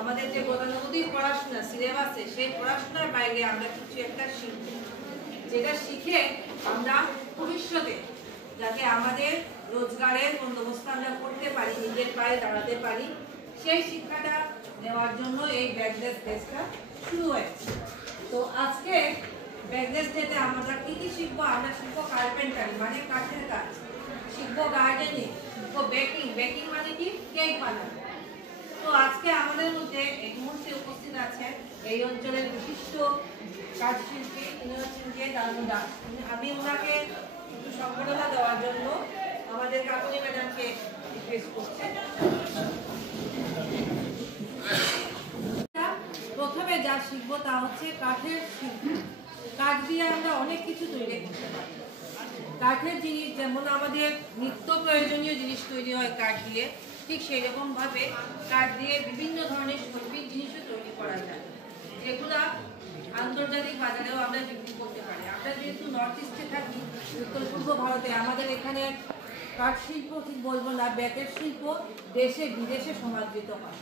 আমাদের যে গতানুগতিক পড়াশোনা সিলেবাসে সেই পড়াশোনার বাইরে আমরা কিছু একটা শিখব, যেটা শিখে আমরা ভবিষ্যতে যাতে আমাদের রোজগারের বন্দোবস্ত আমরা করতে পারি, নিজের পায়ে দাঁড়াতে পারি, সেই শিক্ষাটা নেওয়ার জন্য এই ব্যাকলেস ডেটা শুরু হয়েছে। তো আজকে ব্যাকলেস ডেতে আমরা কি কি শিখবো? আমরা শিখবো কার্পেন্টারি মানে কাঠের কাজ, শিখবো গার্ডেনিং, শিখবো বেকিং, বেকিং মানে কি কেক বানানো। তো আজকে আমাদের মধ্যে এই মুহূর্তে উপস্থিত আছেন এই অঞ্চলের বিশিষ্ট কাঠশিল্পী, তিনি হচ্ছেন যে দারুণ দাস। আমি ওনাকে একটু সম্মাননা দেওয়ার জন্য আমাদের কাকুনি ম্যাডামকে রিকোয়েস্ট করছি। প্রথমে যা শিখবো তা হচ্ছে কাঠের শিল্প। কাঠ দিয়ে আমরা অনেক কিছু তৈরি করতে পারি। কাঠের জিনিস যেমন আমাদের নিত্য প্রয়োজনীয় জিনিস তৈরি হয় কাঠ দিয়ে, ঠিক সেই রকম ভাবে কাঠ দিয়ে বিভিন্ন ধরনের শৈল্পিক জিনিসও তৈরি করা যায়, যেগুলা আন্তর্জাতিক বাজারেও আমরা বিক্রি করতে পারি। আমরা যেহেতু নর্থ ইস্টে থাকি, উত্তর পূর্ব ভারতে, আমাদের এখানে কাঠ শিল্প ঠিক বলবো না, বেতের শিল্প দেশে বিদেশে সমাদৃত হয়।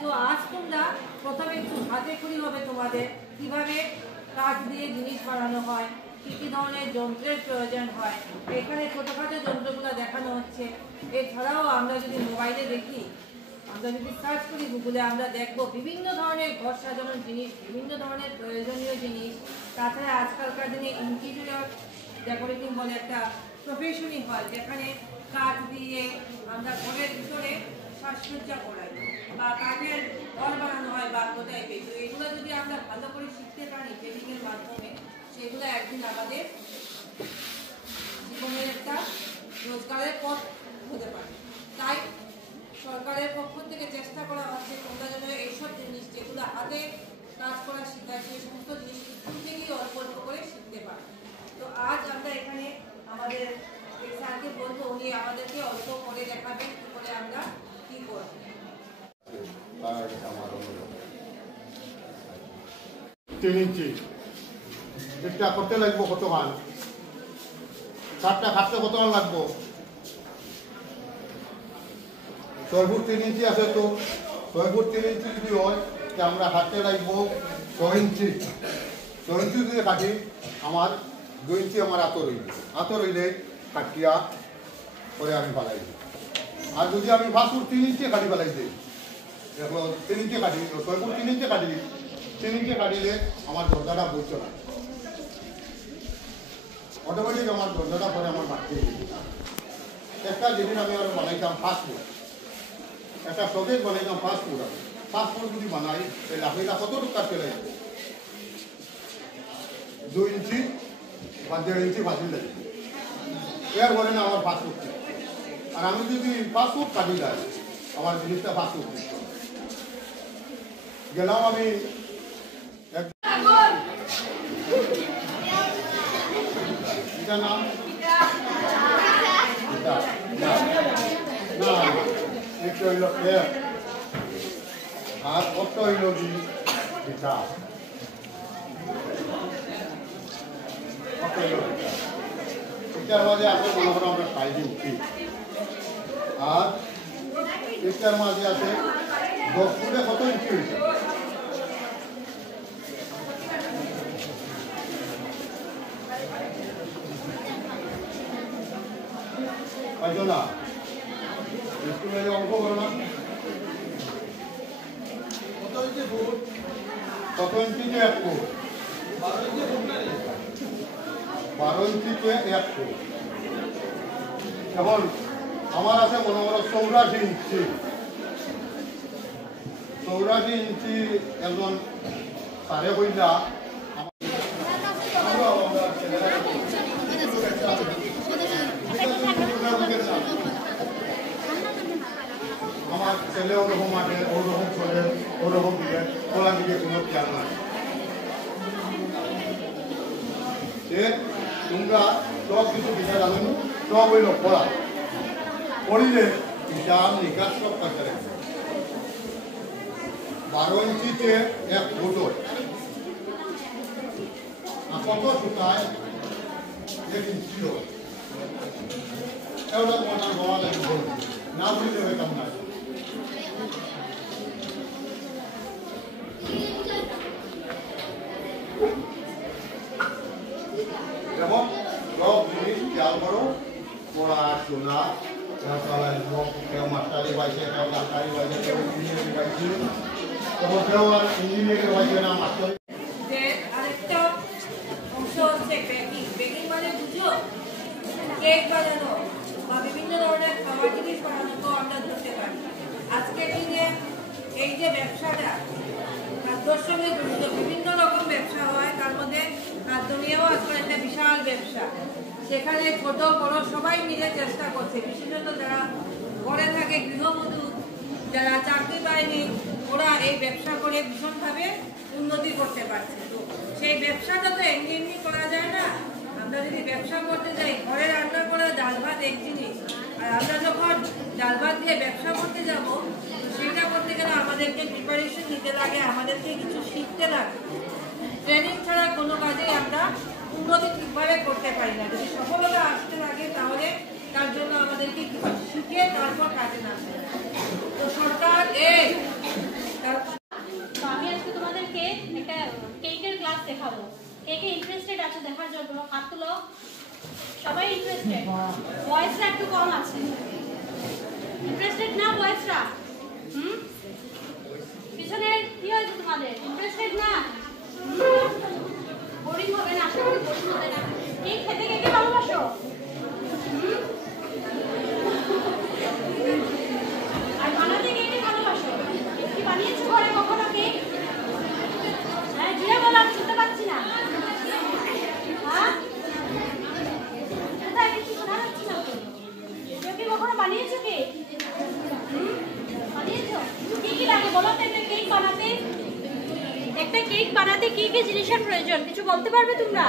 তো আজ তোমরা প্রথমে একটু হাতে খড়ি হবে তোমাদের কিভাবে কাঠ দিয়ে জিনিস বানানো হয়, কি কি ধরনের যন্ত্রের প্রয়োজন হয়। এখানে ছোটখাটো যন্ত্রগুলো দেখানো হচ্ছে। এছাড়াও আমরা যদি মোবাইলে দেখি, আমরা যদি সার্চ করি গুগলে, আমরা দেখবো বিভিন্ন ধরনের ঘর সাজানোর জিনিস, বিভিন্ন ধরনের প্রয়োজনীয় জিনিস। তাছাড়া আজকালকার দিনে ইন্টেরিয়র ডেকোরেটিং বলে একটা প্রফেশনই হয়, যেখানে কাঠ দিয়ে আমরা ঘরের ভিতরে সাজসজ্জা করাই বা কাঠের ঘর বানানো হয় বা কোথায় পেয়ে। তো এগুলো যদি আমরা ভালো করে শিখতে পারি ট্রেনিংয়ের মাধ্যমে, সেগুলো একদিন আমাদের জীবনের একটা রোজগারের পথ হতে পারে। তাই সরকারের পক্ষ থেকে চেষ্টা করা হচ্ছে তোমরা যেন এইসব জিনিস যেগুলো হাতে কাজ করা শেখায়, সেই সমস্ত জিনিস স্কুল থেকেই অল্প অল্প করে শিখতে পারে। তো আজ আমরা এখানে আমাদের স্যারকে বলবো, উনি আমাদেরকে অল্প করে দেখাবেন কি করে আমরা কি করব। 3 ইঞ্চি এটা করতে লাগবো কতক্ষণ, কাঠটা কাটতে কতক্ষণ লাগবো? 6 ফুট 3 ইঞ্চি আছে, তো 6 ফুট 3 ইঞ্চি যদি হয় তো আমরা কাটতে লাগবো 6 ইঞ্চি। 6 ইঞ্চি যদি কাটি আমার 2 ইঞ্চি আমার আতর রইবে, আতর রইলে কাটিয়া পরে আমি পালাই দিই। আর যদি আমি 5 ফুট 3 ইঞ্চি কাটি পালাই দিই, দেখো 3 ইঞ্চি কাটি, 6 ফুট 3 ইঞ্চি কাটি, 3 ইঞ্চি কাটিলে আমার দরজাটা বইতে না, অটোমেটিক আমার দরজাটা পরে আমার মাটি একটা যেদিন আমি আরো বানাইতাম 5 ফুট, একটা শোকেস বানাইতাম 5 ফুট। 5 ফুট যদি বানাই তাহলে লাফিটা কতটুকু কাটতে লাগবে? 2 ইঞ্চি বা 1.5 ইঞ্চি বাঁচি লাগবে, এর পরে না আমার 5 ফুট। আর আমি যদি 5 ফুট কাটি যাই আমার জিনিসটা 5 ফুট গেলাম আমি এটা নাম একটু হইল আর কত হইল কি পিঠা, এটার মাঝে আছে মনে করো আমরা সাইডে উঠি, আর এটার মাঝে আছে 10 ফুটে কত ইঞ্চি হয়েছে? পাইছো না? স্কুলে অঙ্ক করো না? কত ইঞ্চি ফুট? কত ইঞ্চিতে 1 ফুট? 12 ইঞ্চিতে 1 ফুট। এখন আমার আছে মনে করো 84 ইঞ্চি। 84 ইঞ্চি একজন সারে কইলা আমার ছেলে ওরকম আটে, ওরকম চলে, ওরকম দিকে ওলা দিকে কোনো খেয়াল নাই। তোমরা সব কিছু বিচার জানেন, সব হইল পড়া, পড়িলে হিসাব নিকাশ সব কাজে রাখবে। 12 ইঞ্চিতে 1 ফুট, আর কত সুতায় 1 ইঞ্চি হয়। এগুলো তোমার বাবা লাগে বলবে না, বুঝতে হবে কেমন আছে। চুলা কেউ মাস্টারি পাইছে, কেউ ডাক্তারি পাইছে, কেউ ইঞ্জিনিয়ারিং পাইছে, তখন কেউ আর ইঞ্জিনিয়ারিং পাইছে না মাস্টারি। যে আরেকটা অংশ হচ্ছে বেকিং। বেকিং মানে বুঝো কেক বানানো বা বিভিন্ন ধরনের খাবার জিনিস বানানোকেও আমরা ধরতে পারি। আজকের দিনে এই যে ব্যবসাটা খাদ্যর সঙ্গে জড়িত, বিভিন্ন রকম ব্যবসা হয়, তার মধ্যে খাদ্য নিয়েও আজকাল একটা বিশাল ব্যবসা। সেখানে ছোট বড় সবাই মিলে চেষ্টা করছে, বিশেষত যারা ঘরে থাকে গৃহবধূ, যারা চাকরি পায়নি, ওরা এই ব্যবসা করে ভীষণভাবে উন্নতি করতে পারছে। তো সেই ব্যবসাটা তো এমনি এমনি করা যায় না। আমরা যদি ব্যবসা করতে যাই, ঘরে রান্না করা ডাল ভাত এক জিনিস, আর আমরা যখন ডাল ভাত দিয়ে ব্যবসা করতে যাব, সেটা করতে গেলে আমাদেরকে প্রিপারেশন নিতে লাগে, আমাদেরকে কিছু শিখতে লাগে। ট্রেনিং ছাড়া কোনো কাজেই আমরা উন্নতি ঠিকভাবে করতে পারি না। যদি সফলতা আসতে লাগে তাহলে তার জন্য আমাদেরকে শিখে তারপর কাজে নামতে হবে। তো সরকার আমি আজকে তোমাদেরকে একটা কেকের ক্লাস দেখাবো। কেকে ইন্টারেস্টেড আছে দেখার জন্য হাত তুলো। সবাই ইন্টারেস্টেড? বয়েসরা একটু কম আছে। ইন্টারেস্টেড না বয়েসরা? পিছনের কি হয়েছে তোমাদের? ইন্টারেস্টেড না? বোরিং হবে না? আশা করি বোরিং হবে না। কেক খেতে কে কে ভালোবাসো? আর বানাতে কে কে ভালোবাসো? কি বানিয়েছো ঘরে কখনো কেক? হ্যাঁ জুড়ে বলো, আমি শুনতে পাচ্ছি না। হ্যাঁ কোথায় কিছু শোনা যাচ্ছে না তো? কেউ কি কখনো বানিয়েছো কেক? বানিয়েছো? কি কি লাগে বলো তো একটা কেক বানাতে? একটা কেক বানাতে কি কি জিনিসের প্রয়োজন কিছু বলতে পারবে তোমরা?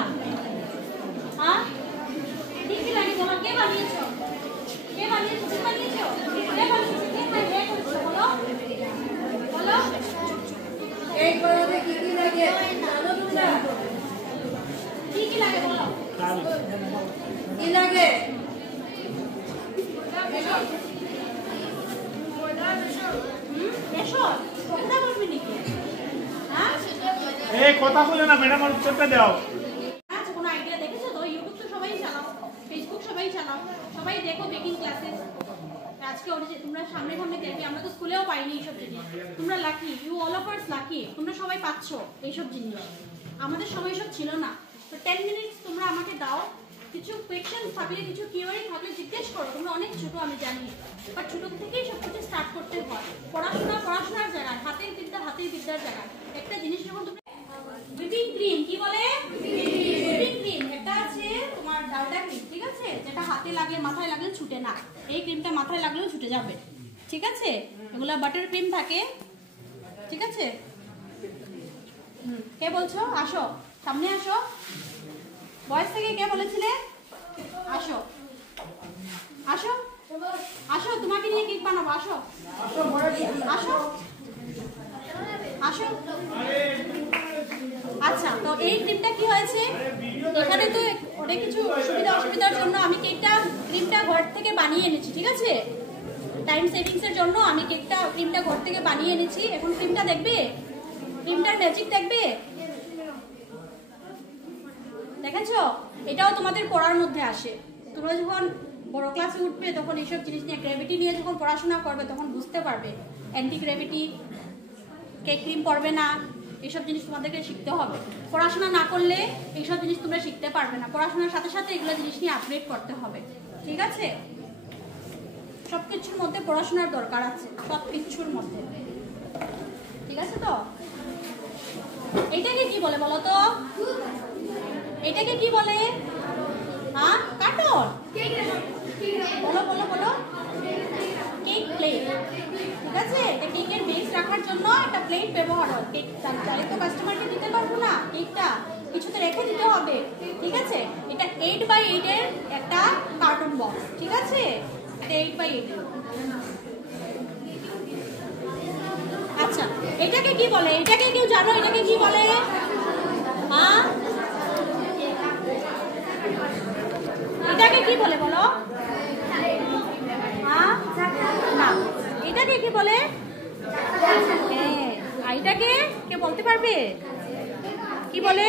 হ্যাঁ কি কি লাগে বলো? কে বানিয়েছো? কে বানিয়েছো? কে বানিয়েছো? কে বানিয়েছো? কে করেছো বলো? বলো কেক বানাতে কি কি লাগে জানো তোমরা? কি কি লাগে বলো? কি লাগে? বেসন কথা বলবি নাকি? হ্যাঁ এই কথা বলে না ম্যাডাম, আর উত্তরটা দাও। আচ্ছা কোনো আইডিয়া দেখেছো তো? ইউটিউব তো সবাই চালাও, ফেসবুক সবাই চালাও, সবাই দেখো বেকিং ক্লাসেস। আজকে তোমরা সামনে সামনে দেখবে, আমরা তো স্কুলেও পাইনি এইসব জিনিস। তোমরা lucky, you all of us lucky, তোমরা সবাই পাচ্ছ এইসব জিনিস। আমাদের সময় সব ছিল না। তো 10 মিনিটস তোমরা আমাকে দাও, কিছু কোয়েশ্চেন থাকলে, কিছু কিওয়ারি থাকলে জিজ্ঞেস করো। তোমরা অনেক ছোট আমি জানি, বাট ছোট থেকেই সব কিছু স্টার্ট করতে হয়। পড়াশোনার জায়গায়, হাতের বিদ্যার জায়গায় একটা জিনিস যখন তুমি হুইপিং ক্রিম, কি বলে হুইপিং ক্রিম, এটা আছে তোমার ডালডা ক্রিম, ঠিক আছে, যেটা হাতে লাগলে মাথায় লাগলে ছুটে না। এই ক্রিমটা মাথায় লাগলেও ছুটে যাবে, ঠিক আছে। এগুলা বাটার ক্রিম থাকে, ঠিক আছে। কে বলছো? আসো সামনে আসো। বয়স থেকে কে বলেছিলে? আসো আসো আসো, তোমাকে নিয়ে কেক বানাবো। আসো আসো আসো। আচ্ছা তো এই ক্রিমটা কি হয়েছে, এখানে তো অনেক কিছু অসুবিধার জন্য আমি ক্রিমটা ঘর থেকে বানিয়ে এনেছি, ঠিক আছে। টাইম সেভিংস এর জন্য আমি ক্রিমটা ঘর থেকে বানিয়ে এনেছি। এখন ক্রিমটা দেখবে, ক্রিমটার ম্যাজিক দেখবে। দেখেছো, এটাও তোমাদের পড়ার মধ্যে আসে। তোমরা যখন বড় ক্লাসে উঠবে তখন এইসব জিনিস নিয়ে, গ্র্যাভিটি নিয়ে যখন পড়াশোনা করবে তখন বুঝতে পারবে। অ্যান্টি গ্র্যাভিটি, কেক ক্রিম পড়বে না, এইসব জিনিস তোমাদেরকে শিখতে হবে। পড়াশোনা না করলে এইসব জিনিস তোমরা শিখতে পারবে না। পড়াশোনার সাথে সাথে এগুলো জিনিস নিয়ে আপডেট করতে হবে, ঠিক আছে। সবকিছুর মধ্যে পড়াশোনার দরকার আছে, সবকিছুর মধ্যে, ঠিক আছে। তো এইটাকে কি বলে বলো তো? এটাকে কি বলে? হ্যাঁ কার্টন, বলো বলো বলো। কেক প্লেট, ঠিক আছে। কেকের বেস রাখার জন্য একটা প্লেট ব্যবহার হয়। কেক চাইলে তো কাস্টমারকে দিতে পারবো না, কেকটা কিছুতে রেখে দিতে হবে, ঠিক আছে। এটা 8x8 এর একটা কার্টন বক্স, ঠিক আছে। এটা 8x8 এর। আচ্ছা এটাকে কি বলে? এটাকে কেউ জানো এটাকে কি বলে? হ্যাঁ এটাকে কি বলে বলো? হ্যাঁ না, এটাকে কি বলে? হ্যাঁ এটাকে কে বলতে পারবে কি বলে?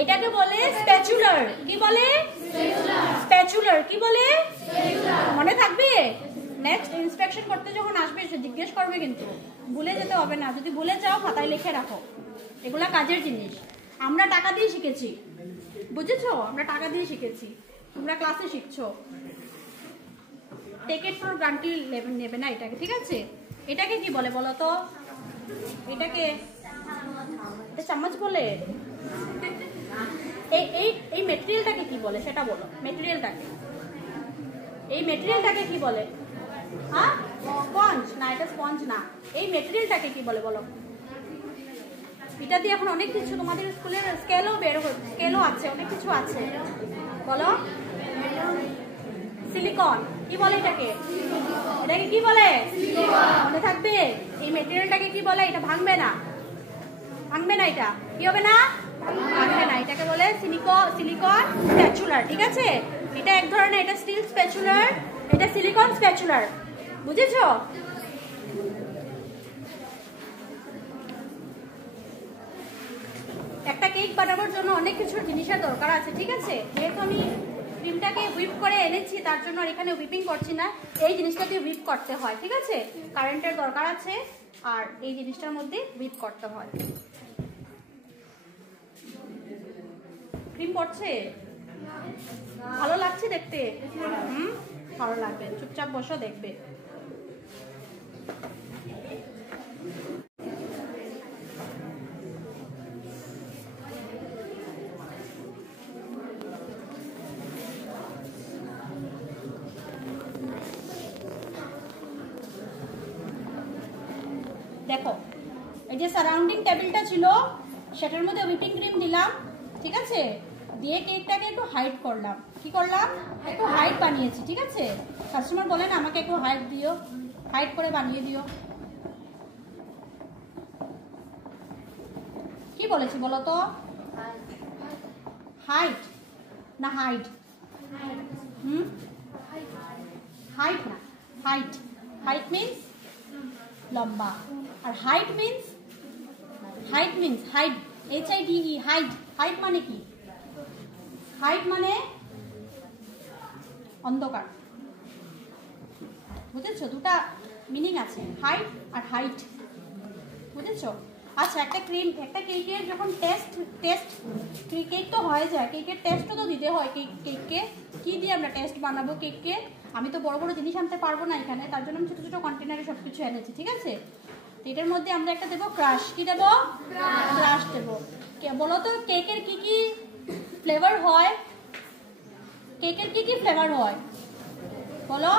এটাকে বলে স্প্যাচুলার। কি বলে? স্প্যাচুলার। কি বলে? মনে থাকবে? নেক্সট ইন্সপেকশন করতে যখন আসবে সে জিজ্ঞেস করবে, কিন্তু ভুলে যেতে হবে না। যদি ভুলে যাও খাতায় লিখে রাখো। এগুলা কাজের জিনিস, আমরা টাকা দিয়ে শিখেছি, বুঝেছো? আমরা টাকা দিয়ে শিখেছি, তোমরা ক্লাসে শিখছো। টেক ইট ফর গ্রান্টেড নেবে না এটাকে, ঠিক আছে? এটাকে কি বলে বলো তো? এটাকে এটা চামচ বলে? এই মেটেরিয়ালটাকে কি বলে সেটা বলো। মেটেরিয়ালটাকে, এই মেটেরিয়ালটাকে কি বলে? হ্যাঁ, স্পঞ্জ না, এটা স্পঞ্জ না। এই মেটেরিয়ালটাকে কি বলে বলো? এটা দিয়ে এখন অনেক কিছু তোমাদের স্কুলের স্কেলও স্কেলও আছে, অনেক কিছু আছে। বলো। সিলিকন। কি বলে এটাকে? এটাকে কি বলে? মনে থাকবে? এই মেটেরিয়ালটাকে কি বলে? এটা ভাঙবে না, ভাঙবে না। এটা কি হবে না? ভাঙবে না। এটাকে বলে সিলিকন স্প্যাচুলার, ঠিক আছে? এটা এক ধরনের, এটা স্টিল স্প্যাচুলার, এটা সিলিকন স্প্যাচুলার, বুঝেছো? একটা কেক বানানোর জন্য অনেক কিছু জিনিসের দরকার আছে, ঠিক আছে? যেহেতু আমি ক্রিমটাকে হুইপ করে এনেছি তার জন্য আর এখানে হুইপিং করছি না। এই জিনিসটা দিয়ে হুইপ করতে হয়, ঠিক আছে? কারেন্টের দরকার আছে আর এই জিনিসটার মধ্যে হুইপ করতে হয়। ক্রিম পড়ছে, ভালো লাগছে দেখতে? ভালো লাগবে। চুপচাপ বসো, দেখবে। দেখো, এই যে সারাউন্ডিং টেবিলটা ছিল সেটার মধ্যে হুইপিং ক্রিম দিলাম, ঠিক আছে? দিয়ে কেকটাকে একটু হাইট করলাম। কি করলাম? একটু হাইট বানিয়েছি, ঠিক আছে? কাস্টমার বলেন আমাকে একটু হাইট দিও, হাইট করে বানিয়ে দিও। কি বলেছি বলো তো? হাইট না হাইট? হাইট না, হাইট। হাইট মিন্স লম্বা, আর hide means hide HIDE, hide. Height মানে কি? হাইট মানে অন্ধকার, বুঝেছো? দুটা মিনিং আছে, হাইট আর হাইট, বুঝেছো? আচ্ছা, একটা কেকের যখন টেস্ট কেক তো হয়ে যায়, কেকের টেস্টও তো দিতে হয়। কেককে কি দিয়ে আমরা টেস্ট বানাবো কেককে? আমি তো বড় বড় জিনিস আনতে পারবো না এখানে, তার জন্য আমি ছোট ছোট কন্টেনারে সব কিছু এনেছি, ঠিক আছে? এটার মধ্যে আমরা একটা দেবো ক্রাশ। কি দেবো? ক্রাশ দেবো। বলো তো কেকের কি কি ফ্লেভার হয়? কেকের কি কি ফ্লেভার হয় বলো?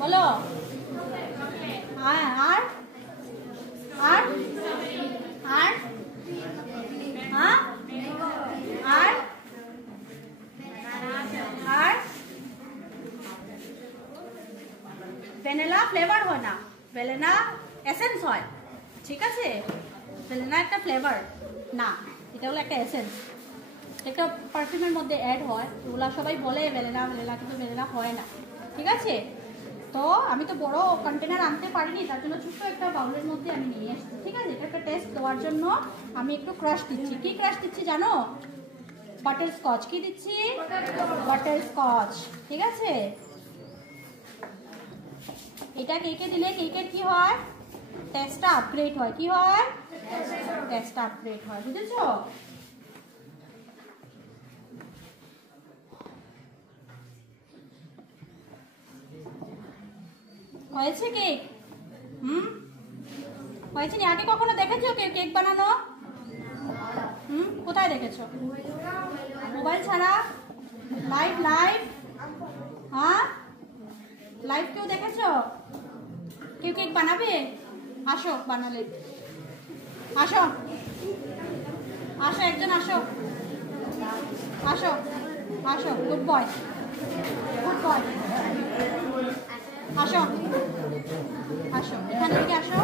বলো। আর আর আর আর আর আর ভ্যানিলা ফ্লেভার হয় না, ভ্যানিলা এসেন্স হয়, ঠিক আছে? ভ্যানিলা একটা ফ্লেভার না, এটা হলো একটা এসেন্স, একটা পারফিউমের মধ্যে অ্যাড হয়। ওগুলা সবাই বলে ভ্যানিলা, কিন্তু ভ্যানিলা হয় না, ঠিক আছে? তো আমি তো বড় কন্টেনার আনতে পারিনি, তার জন্য ছোট্ট একটা বাউলের মধ্যে আমি নিয়ে এসেছি, ঠিক আছে? এটা একটা টেস্ট দেওয়ার জন্য আমি একটু ক্রাশ দিচ্ছি। কি ক্রাশ দিচ্ছি জানো? Butter Scotch. কি দিচ্ছি? বাটার স্কচ, ঠিক আছে? এটা কেকে দিলে কেকের কি হয়? টেস্টটা আপগ্রেড হয়। কি হয়? টেস্টটা আপগ্রেড হয়, বুঝেছো? হয়েছে কেক? হয়েছে না? আগে কখনো দেখেছো কেক বানানো? কোথায় দেখেছো? মোবাইল ছাড়া? লাইভ? হ্যাঁ, লাইভ কেউ দেখেছো? কেউ কেক বানাবে? আসো, বানালে আসো, একজন আসো, গুড বয়, আসো এখানে থেকে আসো,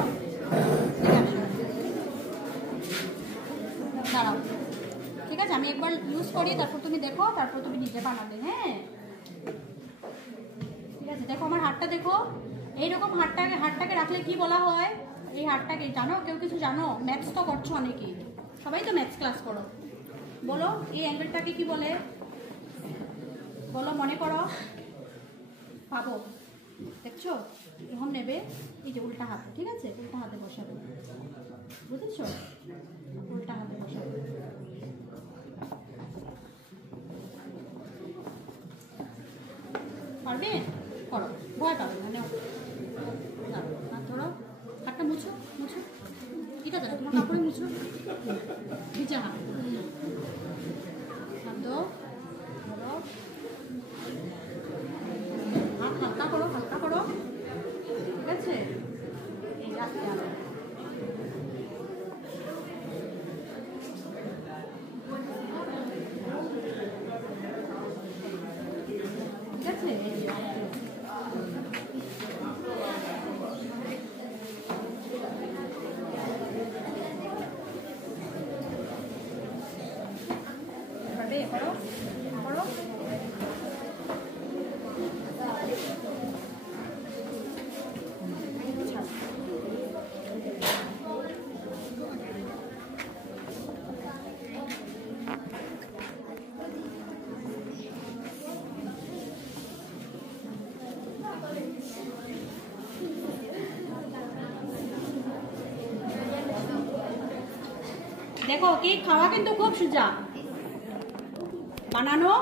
দাঁড়াও, ঠিক আছে? আমি একবার ইউজ করি, তারপর তুমি দেখো, তারপর তুমি নিজে বানাবে, হ্যাঁ? ঠিক আছে, দেখো আমার হাতটা দেখো। এইরকম হাতটাকে রাখলে কি বলা হয়? এই হাতটাকে জানো? কেউ কিছু জানো? ম্যাথস তো করছো অনেকেই, সবাই তো ম্যাথস ক্লাস করো। বলো এই অ্যাঙ্গেলটাকে কি বলে? বলো মনে করো, পাবো, দেখছো এরকম নেবে, এই যে উল্টা হাতে, ঠিক আছে, উল্টা হাতে বসাবে, বুঝেছো, উল্টা হাতে বসাবে। পারবে, করো, ভয় পাবে মানে, হাত ধরো, হাতটা মুছো, মুছো, এটা ধরো, তোমার কাপড়ে মুছো, ভিজা হাত, হাত ধরো, হাত হালকা করো, হালকা করো, ঠিক আছে, এই আস্তে আস্তে, ঠিক আছে, এই যে পারবে, করো করো। দেখো কেক খাওয়া কিন্তু খুব সোজা, বানানো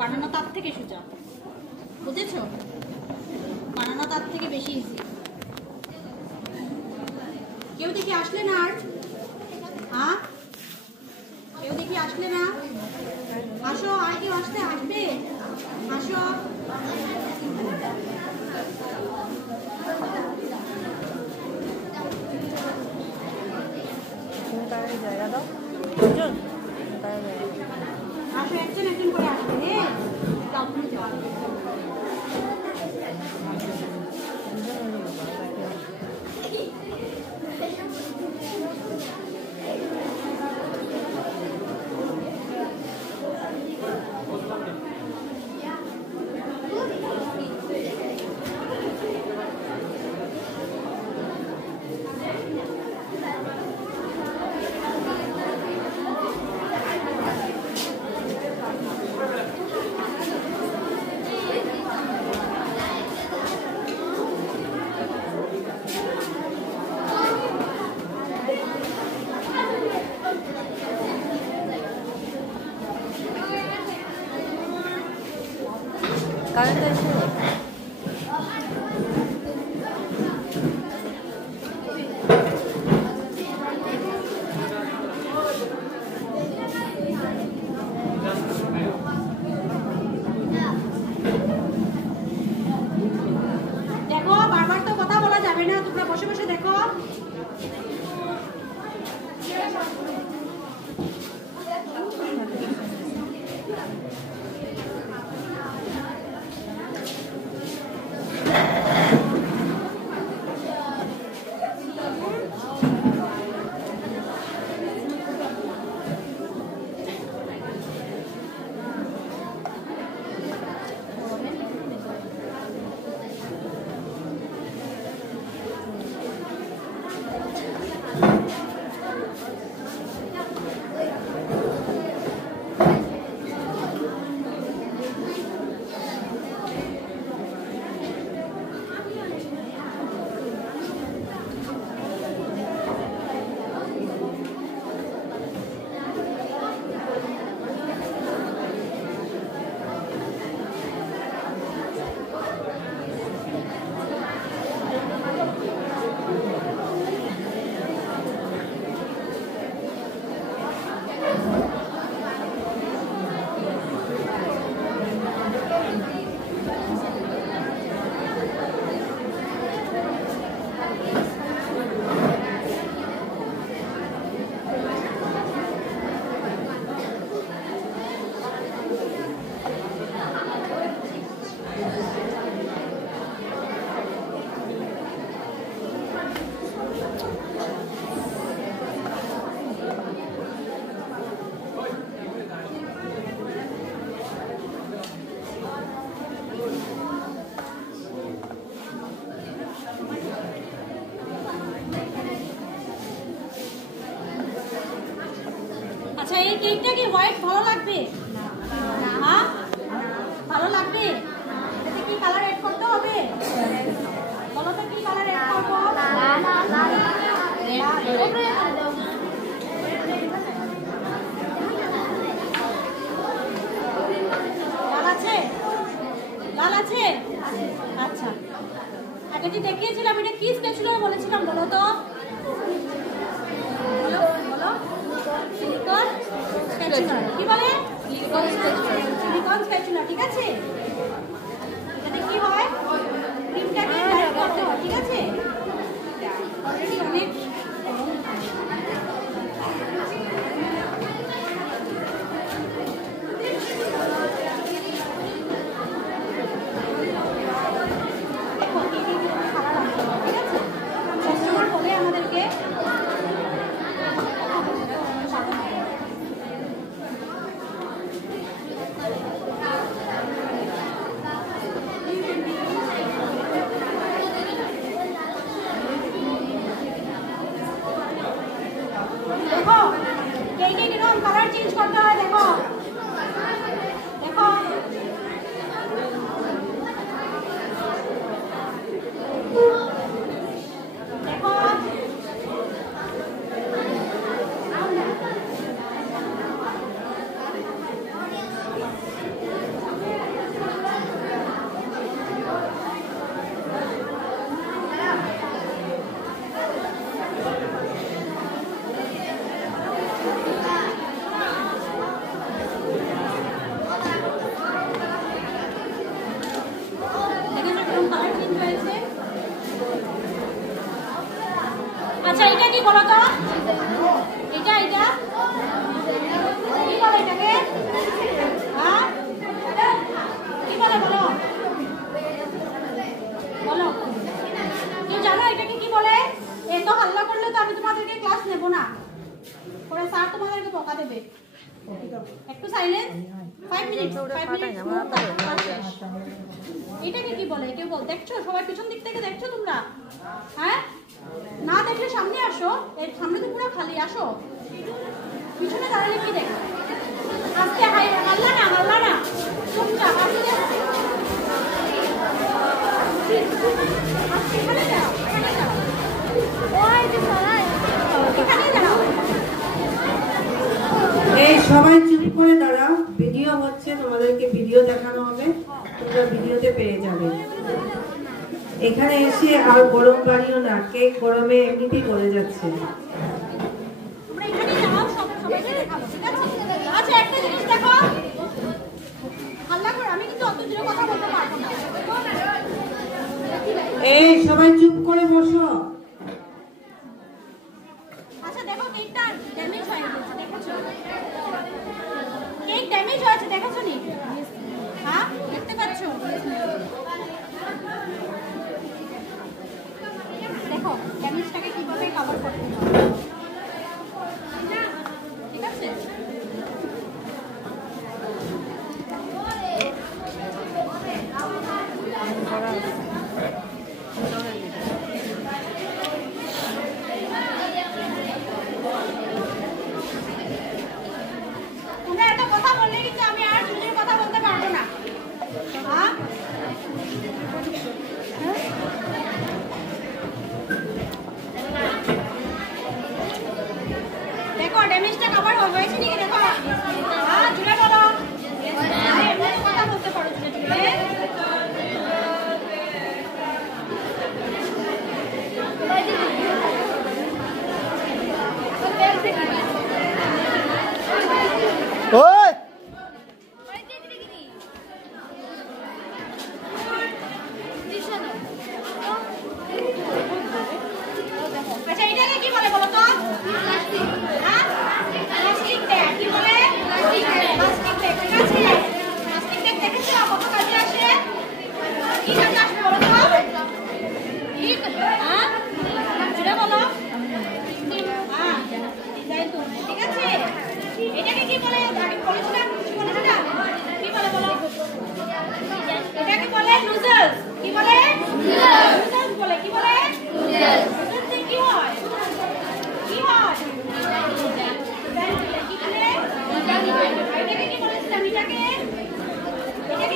বানানো তার থেকে সোজা, বুঝেছো, বানানো তার থেকে বেশি ইজি। কেউ দেখি আসলে না, আর হ্যাঁ কেউ দেখি আসলে না, আসো, আর কেউ আসতে আসবে, আসো, জায়গা দাও, আসো, একজন একজন করে আসবে, হ্যাঁ যাও তুমি যাও। কারেন্ট আছে। দেখো বারবার তো কথা বলা যাবে না, তোমরা বসে বসে দেখো। আচ্ছা এই কেকটা কি হোয়াইট ভালো লাগবে? হ্যাঁ ভালো লাগবে? এতে কি কালার এড করতে হবে? বলো তো কি কালার এড করবো? লাল আছে? লাল আছে? আচ্ছা, আগে যে দেখিয়েছিলাম এটা কি স্প্যাচুলা বলেছিলাম বলো তো? বলো বলো। Silicone spatula. কি বলে? সিলিকন স্প্যাচুলা, ঠিক আছে? এটাতে কি হয়? ক্রিমটাকে টাইট করতে হয়, ঠিক আছে? অলরেডি অনেক আমাদেরকে দেখো কে কে কিরকম কালার চেঞ্জ করতে হয় দেখো দেখো দেখো আচ্ছা এটা কি বলো তো? এটা এটা কি বলে এটাকে? হ্যাঁ কি বলে বলো বলো। কেউ জানো এটাকে কি বলে? এত হাল্লা করলে তো আমি তোমাদেরকে ক্লাস নেব না, পরে স্যার তোমাদেরকে বকা দেবে। একটু সাইলেন্স, 5 মিনিট। এটাকে কি বলে কেউ বল? দেখছো সবাই পিছন দিক থেকে দেখছো তোমরা? হ্যাঁ না দেখলে সামনে আসো, এর সামনে তো পুরো খালি, আসো পিছনে দাঁড়ালে কি দেখো? আস্তে হাল্লা না চুপচাপ আস্তে এখানে যাও ওই যে সরাই এখানে দাঁড়াও। এই সবাই চুপ করে দাঁড়াও, ভিডিও হচ্ছে, তোমাদেরকে ভিডিও দেখানো হবে, তোমরা ভিডিওতে পেয়ে যাবে। এখানে এসে আর গরম পানিও না, কেক গরমে এমনিতেই গলে যাচ্ছে। তোমরা এখানে যাও, সবাইকে দেখাবো, ঠিক আছে? আচ্ছা একটা জিনিস দেখো, হাল্লা করে আমি কিন্তু অত জোরে কথা বলতে পারবো না। এই সবাই চুপ করে বসো। আচ্ছা দেখো কেকটা ড্যামেজ হয়ে গেছে, দেখেছো? কেক ড্যামেজ হয়েছে, দেখেছো নি? হ্যাঁ দেখতে পাচ্ছো? দেখো ড্যামেজটাকে কিভাবে কভার করতে হবে, ঠিক আছে? তোমরা একটা কথা বললে কিন্তু আমি আর দুজনের কথা বলতে পারবো না। হ্যাঁ দেখো ড্যামেজটা কভার হয়েছে নাকি দেখো। হ্যাঁ জুড়ে বলো, এমনি কথা বলতে পারো জুড়ে। ওই আচ্ছা এটাকে কি বলে বলো তো? প্লাস্টিক। হ্যাঁ প্লাস্টিক ব্যাগ।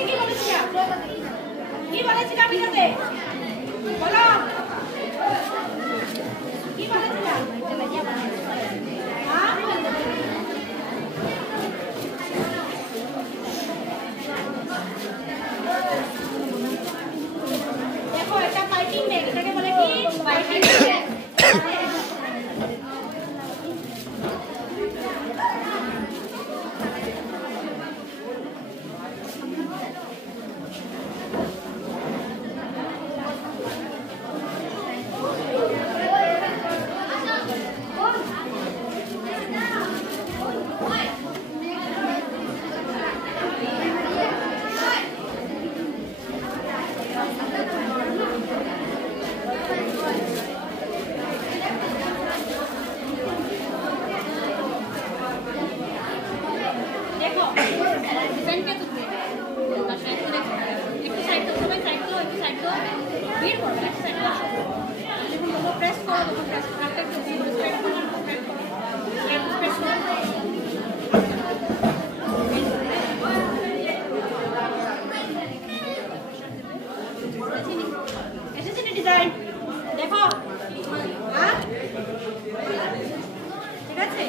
কি বলেছিলাম? কি বলেছিলাম এটাতে? বলো। কি বলেছিলাম? হ্যাঁ? দেখো এটা ফাইটিং ব্যাগ, এটাকে বলে কি? Fighting bag. देखो डिजाइन क्या तुमने का साइड को देखो एक साइड तो भाई साइड दो एक साइड दो भीड़ पड़ रहा है साइड को लेकिन वो प्रेस करो तो प्रेस करते तो स्ट्रेट करो स्ट्रेट करो प्रेस करो ऐसे से डिजाइन देखो हां ঠিক আছে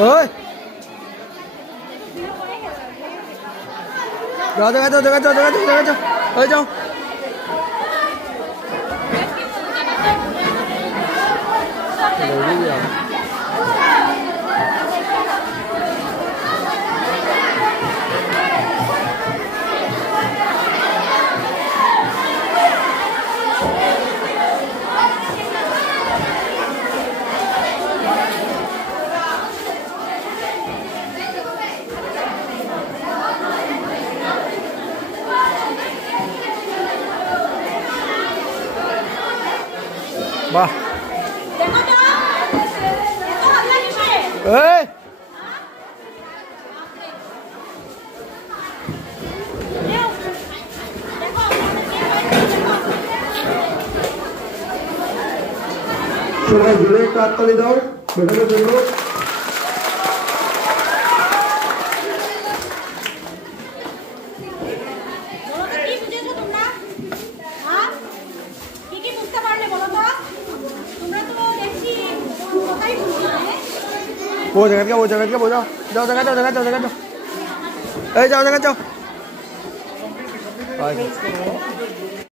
ओए जाओ जगह जाओ जगह जाओ जगह जाओ जगह जाओ जाओ वाह देखो तो देखो हल्ला किसे ए সবাই জোরে একটা হাততালি দাও ম্যাডামের জন্য वो जगह क्या वो जाओ जाओ जगह जाओ जगह जाओ जगह जाओ ए जाओ जगह जाओ